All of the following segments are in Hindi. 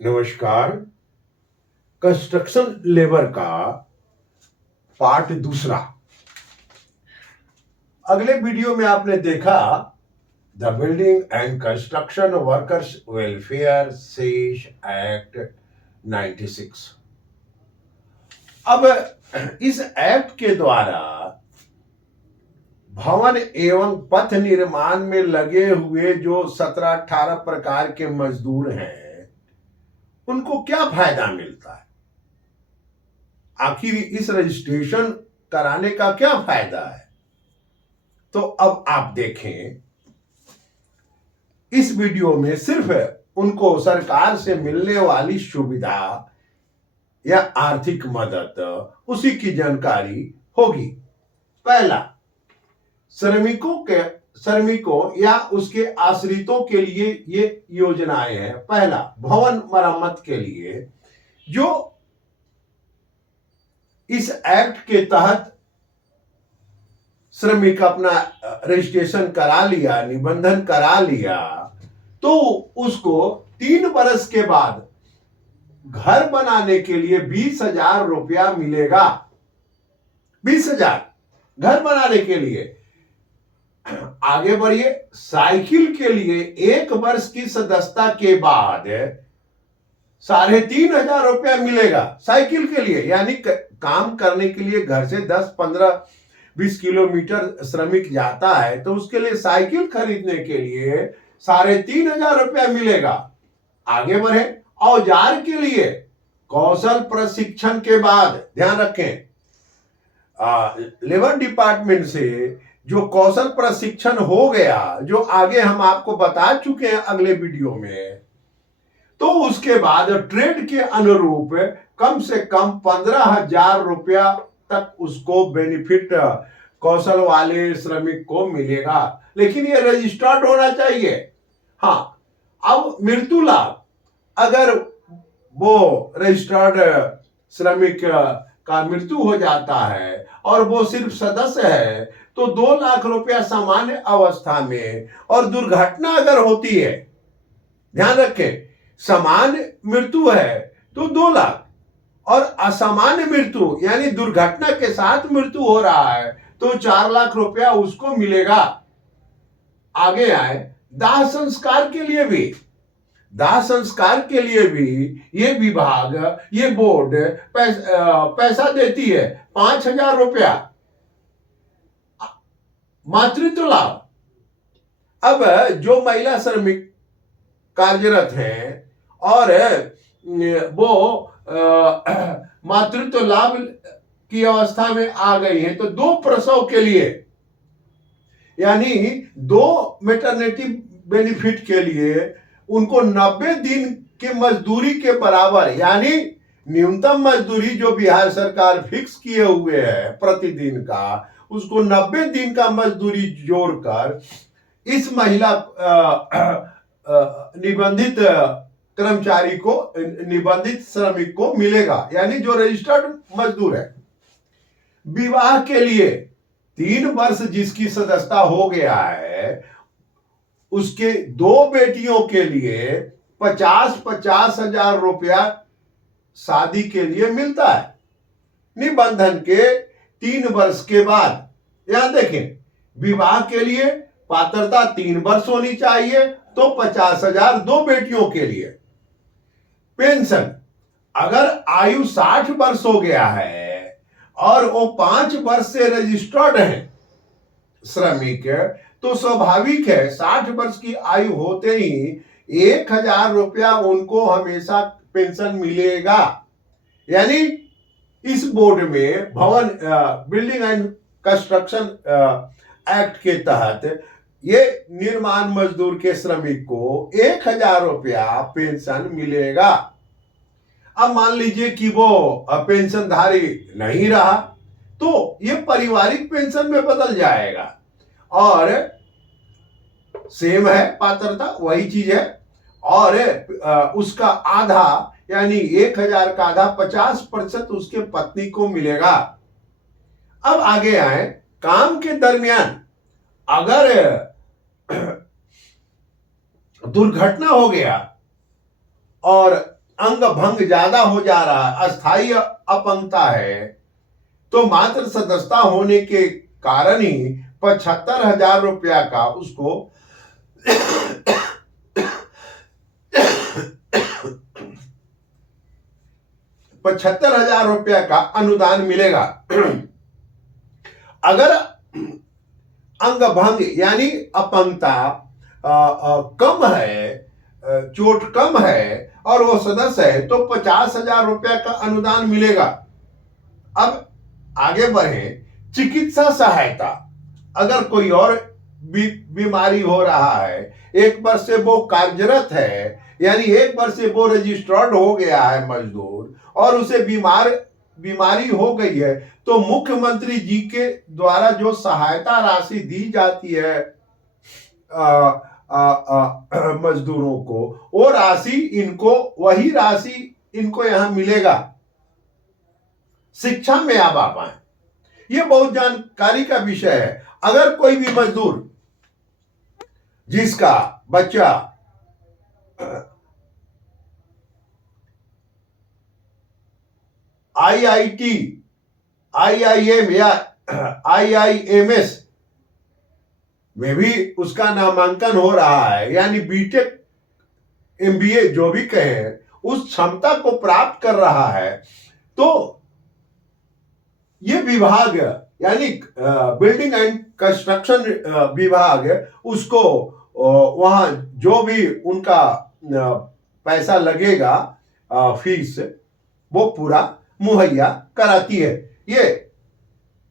नमस्कार। कंस्ट्रक्शन लेबर का पार्ट दूसरा। अगले वीडियो में आपने देखा the building and construction workers welfare sash act 96। अब इस एक्ट के द्वारा भवन एवं पथ निर्माण में लगे हुए जो 17-18 प्रकार के मजदूर हैं उनको क्या फायदा मिलता है, आखिर इस रजिस्ट्रेशन कराने का क्या फायदा है। तो अब आप देखें, इस वीडियो में सिर्फ उनको सरकार से मिलने वाली सुविधा या आर्थिक मदद उसी की जानकारी होगी। पहला, श्रमिकों या उसके आश्रितों के लिए ये योजनाएं हैं। पहला, भवन मरम्मत के लिए जो इस एक्ट के तहत श्रमिक अपना रजिस्ट्रेशन करा लिया, निबंधन करा लिया, तो उसको 3 वर्ष के बाद घर बनाने के लिए 20,000 रुपया मिलेगा। 20,000 घर बनाने के लिए। आगे बढ़िए, साइकिल के लिए 1 वर्ष की सदस्यता के बाद 3,500 रुपया मिलेगा साइकिल के लिए। यानी काम करने के लिए घर से 10, 15, 20 किलोमीटर श्रमिक जाता है तो उसके लिए साइकिल खरीदने के लिए 3,500 रुपया मिलेगा। आगे बढ़े, औजार के लिए कौशल प्रशिक्षण के बाद, ध्यान रखें, लेबर डिपार्टमेंट से जो कौशल प्रशिक्षण हो गया, जो आगे हम आपको बता चुके हैं अगले वीडियो में, तो उसके बाद ट्रेड के अनुरूप कम से कम 15,000 रुपया तक उसको बेनिफिट कौशल वाले श्रमिक को मिलेगा। लेकिन ये रजिस्टर्ड होना चाहिए। हाँ, अब मृत्यु लाभ, अगर वो रजिस्टर्ड श्रमिक का मृत्यु हो जाता है और वो सिर्फ सदस्य है तो 2 लाख रुपया सामान्य अवस्था में, और दुर्घटना अगर होती है, ध्यान रखें, सामान्य मृत्यु है तो 2 लाख, और असामान्य मृत्यु यानी दुर्घटना के साथ मृत्यु हो रहा है तो 4 लाख रुपया उसको मिलेगा। आगे आए, दाह संस्कार के लिए भी ये विभाग, ये बोर्ड पैसा देती है, 5,000 रुपया। मातृत्व लाभ, अब जो महिला श्रमिक कार्यरत हैं और वो मातृत्व लाभ की अवस्था में आ गई है तो 2 प्रसव के लिए, यानी 2 मैटरनिटी बेनिफिट के लिए उनको 90 दिन के मजदूरी के बराबर, यानी न्यूनतम मजदूरी जो बिहार सरकार फिक्स किए हुए है प्रतिदिन का, उसको 90 दिन का मजदूरी जोड़कर इस महिला निबंधित कर्मचारी को, निबंधित श्रमिक को मिलेगा, यानी जो रजिस्टर्ड मजदूर है। विवाह के लिए 3 वर्ष जिसकी सदस्यता हो गया है उसके 2 बेटियों के लिए 50-50 हजार रुपया शादी के लिए मिलता है, निबंधन के 3 वर्ष के बाद। यहां देखें, विवाह के लिए पात्रता 3 वर्ष होनी चाहिए तो 50,000 2 बेटियों के लिए। पेंशन, अगर आयु 60 वर्ष हो गया है और वो 5 वर्ष से रजिस्टर्ड है श्रमिक, तो स्वाभाविक है 60 वर्ष की आयु होते ही 1,000 रुपया उनको हमेशा पेंशन मिलेगा। यानी इस बोर्ड में भवन बिल्डिंग एंड कंस्ट्रक्शन एक्ट के तहत ये निर्माण मजदूर के श्रमिक को 1,000 रुपया पेंशन मिलेगा। अब मान लीजिए कि वो पेंशनधारी नहीं रहा तो ये पारिवारिक पेंशन में बदल जाएगा, और सेम है पात्रता, वही चीज है, और उसका आधा यानी 1,000 का आधा 50% उसके पत्नी को मिलेगा। अब आगे आए, काम के दरमियान अगर दुर्घटना हो गया और अंग भंग ज्यादा हो जा रहा है, अस्थायी अपंगता है, तो मात्र सदस्यता होने के कारण ही 75,000 रुपया का उसको 75,000 रुपया का अनुदान मिलेगा। अगर अंग भंग यानी अपंगता कम है, चोट कम है और वो सदस्य है, तो 50,000 रुपया का अनुदान मिलेगा। अब आगे बढ़े, चिकित्सा सहायता। अगर कोई और बीमारी हो रहा है, एक वर्ष से वो कार्यरत है, यानी एक वर्ष से वो रजिस्टर्ड हो गया है मजदूर, और उसे बीमारी हो गई है, तो मुख्यमंत्री जी के द्वारा जो सहायता राशि दी जाती है मजदूरों को, वो राशि इनको, वही राशि इनको यहां मिलेगा। शिक्षा में अब आप आए, ये बहुत जानकारी का विषय है। अगर कोई भी मजदूर जिसका बच्चा IIT, IIM या IIMS में भी उसका नामांकन हो रहा है, यानी बीटेक MBA जो भी कहें, उस क्षमता को प्राप्त कर रहा है, तो ये विभाग यानी बिल्डिंग एंड कंस्ट्रक्शन विभाग उसको वहां जो भी उनका पैसा लगेगा, फीस, वो पूरा मुहैया कराती है। ये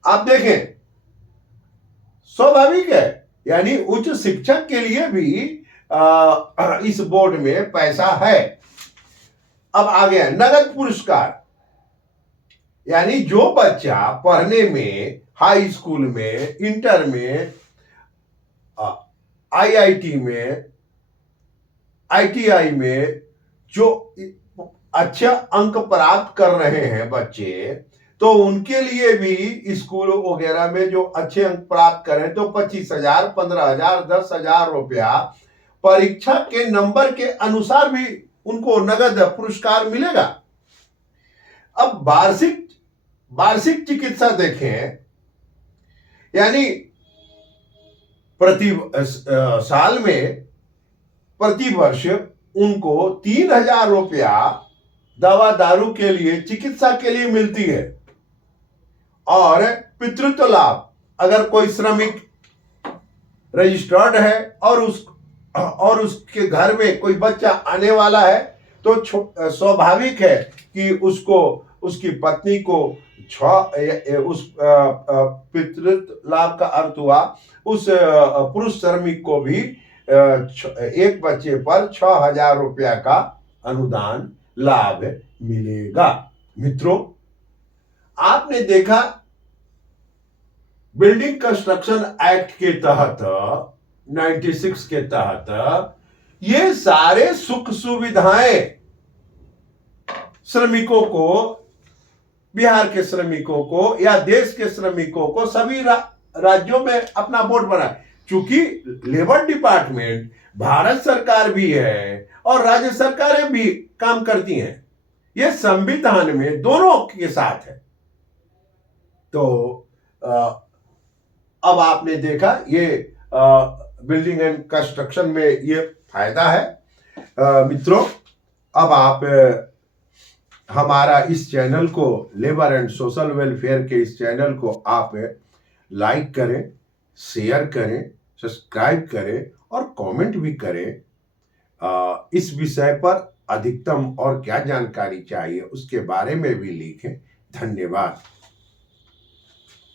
आप देखें, स्वाभाविक है, यानी उच्च शिक्षक के लिए भी इस बोर्ड में पैसा है। अब आ गया नगद पुरस्कार, यानी जो बच्चा पढ़ने में, हाई स्कूल में, इंटर में, IIT में, ITI में जो अच्छा अंक प्राप्त कर रहे हैं बच्चे, तो उनके लिए भी स्कूल वगैरह में जो अच्छे अंक प्राप्त करें, तो 25,000, 15,000, 10,000 रुपया परीक्षा के नंबर के अनुसार भी उनको नगद पुरस्कार मिलेगा। अब वार्षिक चिकित्सा देखें, यानी प्रति साल में, प्रति वर्ष उनको 3,000 रुपया दवा दारू के लिए, चिकित्सा के लिए मिलती है। और पितृत्व लाभ, अगर कोई श्रमिक रजिस्टर्ड है और उसके घर में कोई बच्चा आने वाला है, तो स्वाभाविक है कि उसको, उसकी पत्नी को उस पितृत्व लाभ का अर्थ हुआ, उस पुरुष श्रमिक को भी एक बच्चे पर 6,000 रुपया का अनुदान लाभ मिलेगा। मित्रों, आपने देखा बिल्डिंग कंस्ट्रक्शन एक्ट के तहत, 96 के तहत ये सारे सुख सुविधाएं श्रमिकों को, बिहार के श्रमिकों को या देश के श्रमिकों को, सभी राज्यों में अपना बोर्ड बना। चूंकि लेबर डिपार्टमेंट भारत सरकार भी है और राज्य सरकारें भी काम करती हैं, ये संविधान में दोनों के साथ है। तो अब आपने देखा ये बिल्डिंग एंड कंस्ट्रक्शन में ये फायदा है। मित्रों, अब आप हमारा इस चैनल को, लेबर एंड सोशल वेलफेयर के इस चैनल को आप लाइक करें, शेयर करें, सब्सक्राइब करें और कमेंट भी करें। इस विषय पर अधिकतम और क्या जानकारी चाहिए उसके बारे में भी लिखें। धन्यवाद।